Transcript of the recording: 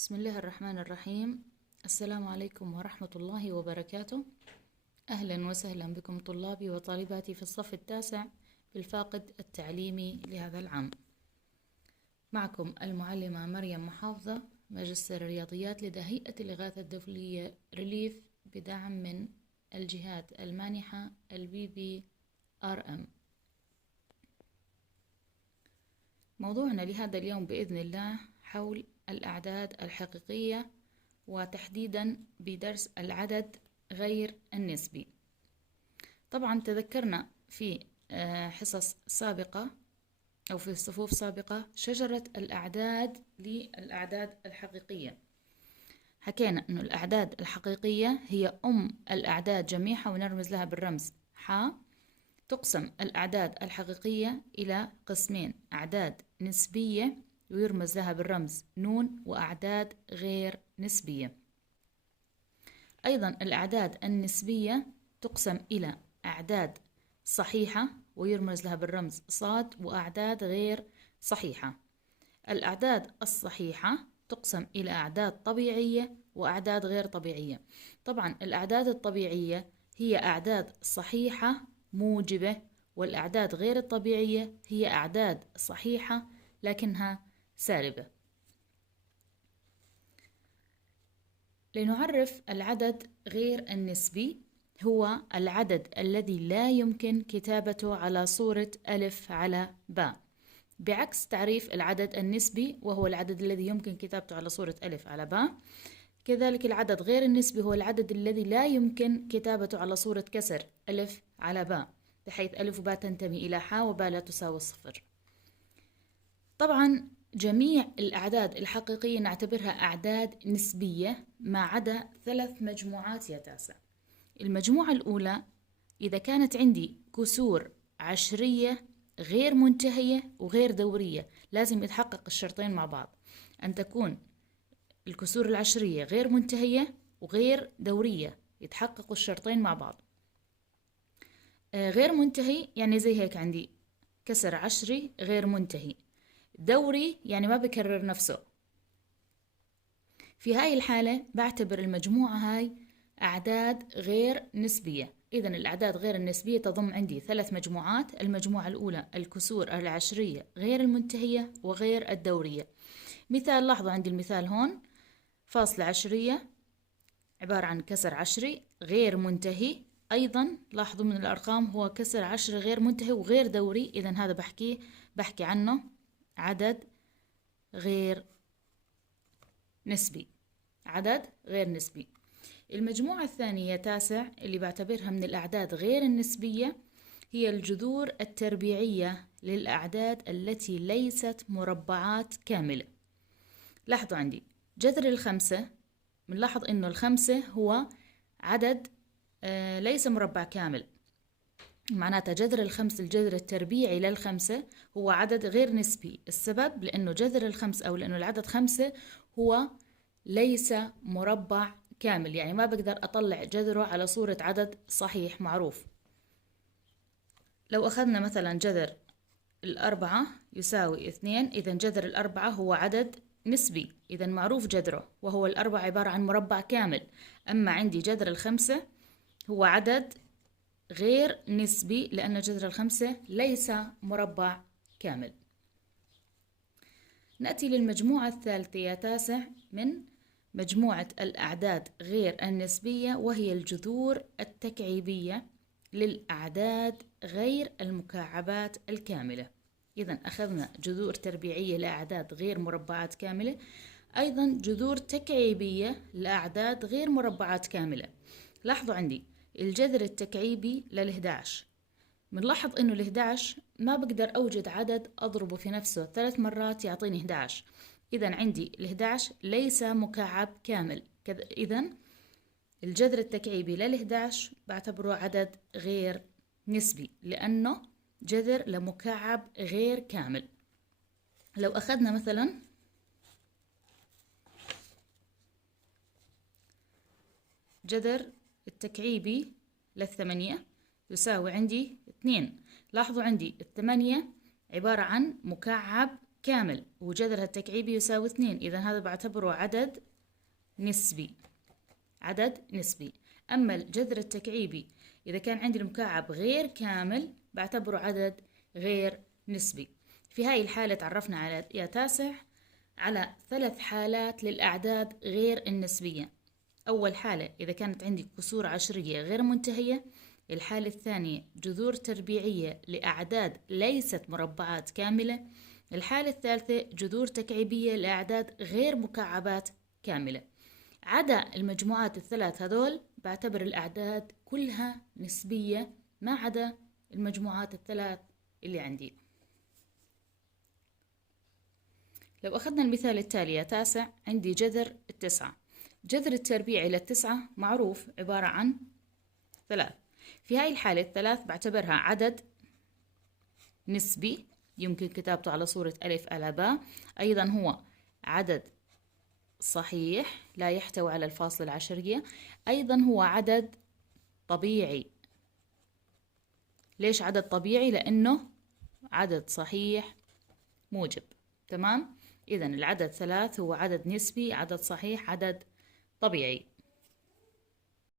بسم الله الرحمن الرحيم. السلام عليكم ورحمة الله وبركاته. أهلا وسهلا بكم طلابي وطالباتي في الصف التاسع بالفاقد التعليمي لهذا العام. معكم المعلمة مريم محافظة، ماجستير الرياضيات لدى هيئة الإغاثة الدولية ريليف بدعم من الجهات المانحة BBRM. موضوعنا لهذا اليوم بإذن الله حول الأعداد الحقيقية، وتحديدا بدرس العدد غير النسبي. طبعا تذكرنا في حصص سابقة أو في صفوف سابقة شجرة الأعداد للأعداد الحقيقية. حكينا أن الأعداد الحقيقية هي الأعداد جميعها، ونرمز لها بالرمز ح. تقسم الأعداد الحقيقية إلى قسمين: أعداد نسبية ويرمز لها بالرمز ن، وأعداد غير نسبية. أيضا الأعداد النسبية تقسم إلى أعداد صحيحة ويرمز لها بالرمز ص، وأعداد غير صحيحة. الأعداد الصحيحة تقسم إلى أعداد طبيعية وأعداد غير طبيعية. طبعا الأعداد الطبيعية هي أعداد صحيحة موجبة، والأعداد غير الطبيعية هي أعداد صحيحة لكنها سالبة. لنعرف العدد غير النسبي، هو العدد الذي لا يمكن كتابته على صورة ألف على باء، بعكس تعريف العدد النسبي وهو العدد الذي يمكن كتابته على صورة ألف على باء. كذلك العدد غير النسبي هو العدد الذي لا يمكن كتابته على صورة كسر ألف على باء، بحيث ألف وباء تنتمي إلى ح وباء لا تساوي صفر. طبعا جميع الأعداد الحقيقية نعتبرها أعداد نسبية ما عدا 3 مجموعات يا تاسع. المجموعة الأولى إذا كانت عندي كسور عشرية غير منتهية وغير دورية، لازم يتحقق الشرطين مع بعض، أن تكون الكسور العشرية غير منتهية وغير دورية، يتحققوا الشرطين مع بعض. غير منتهي يعني زي هيك عندي كسر عشري غير منتهي. دوري يعني ما بكرر نفسه. في هاي الحالة بعتبر المجموعة هاي أعداد غير نسبية. إذن الأعداد غير النسبية تضم عندي 3 مجموعات. المجموعة الأولى الكسور العشرية غير المنتهية وغير الدورية. مثال، لاحظوا عندي المثال هون، فاصلة عشرية عبارة عن كسر عشري غير منتهي. أيضا لاحظوا من الأرقام هو كسر عشري غير منتهي وغير دوري، إذن هذا بحكي عنه عدد غير نسبي، عدد غير نسبي. المجموعة الثانية تاسع اللي بعتبرها من الأعداد غير النسبية هي الجذور التربيعية للأعداد التي ليست مربعات كاملة. لاحظوا عندي جذر الخمسة، بنلاحظ إنه الخمسة هو عدد ليس مربع كامل، معناتها جذر الخمس، الجذر التربيعي للخمسة هو عدد غير نسبي. السبب لأنه جذر الخمس أو لأنه العدد خمسة هو ليس مربع كامل، يعني ما بقدر أطلع جذره على صورة عدد صحيح معروف. لو أخذنا مثلا جذر 4 يساوي 2، إذن جذر 4 هو عدد نسبي، إذن معروف جذره، وهو 4 عبارة عن مربع كامل. أما عندي جذر الخمسة هو عدد غير نسبي لأن جذر الخمسة ليس مربع كامل. نأتي للمجموعة الثالثة يا تاسع من مجموعة الأعداد غير النسبية، وهي الجذور التكعيبية للأعداد غير المكعبات الكاملة. إذن أخذنا جذور تربيعية لأعداد غير مربعات كاملة، أيضا جذور تكعيبية لأعداد غير مربعات كاملة. لاحظوا عندي الجذر التكعيبي لل11، بنلاحظ إنه ال11 ما بقدر أوجد عدد أضربه في نفسه 3 مرات يعطيني 11، إذن عندي ال11 ليس مكعب كامل. إذن الجذر التكعيبي لل11 بعتبره عدد غير نسبي لأنه جذر لمكعب غير كامل. لو أخذنا مثلا جذر التكعيبي لل8 يساوي عندي 2، لاحظوا عندي 8 عبارة عن مكعب كامل وجذرها التكعيبي يساوي 2، إذا هذا بعتبره عدد نسبي، عدد نسبي. أما الجذر التكعيبي إذا كان عندي المكعب غير كامل بعتبره عدد غير نسبي. في هاي الحالة تعرفنا على يا تاسع على 3 حالات للأعداد غير النسبية. أول حالة إذا كانت عندي كسور عشرية غير منتهية. الحالة الثانية جذور تربيعية لأعداد ليست مربعات كاملة. الحالة الثالثة جذور تكعيبية لأعداد غير مكعبات كاملة. عدا المجموعات الثلاث هذول بعتبر الأعداد كلها نسبية ما عدا المجموعات الثلاث اللي عندي. لو أخذنا المثال التالي يا تاسع، عندي جذر 9. جذر التربيعي لل9 معروف عبارة عن 3. في هاي الحالة 3 بعتبرها عدد نسبي يمكن كتابته على صورة ألف على باء. أيضا هو عدد صحيح لا يحتوي على الفاصلة العشرية. أيضا هو عدد طبيعي. ليش عدد طبيعي؟ لأنه عدد صحيح موجب. تمام؟ إذن العدد 3 هو عدد نسبي، عدد صحيح، عدد طبيعي.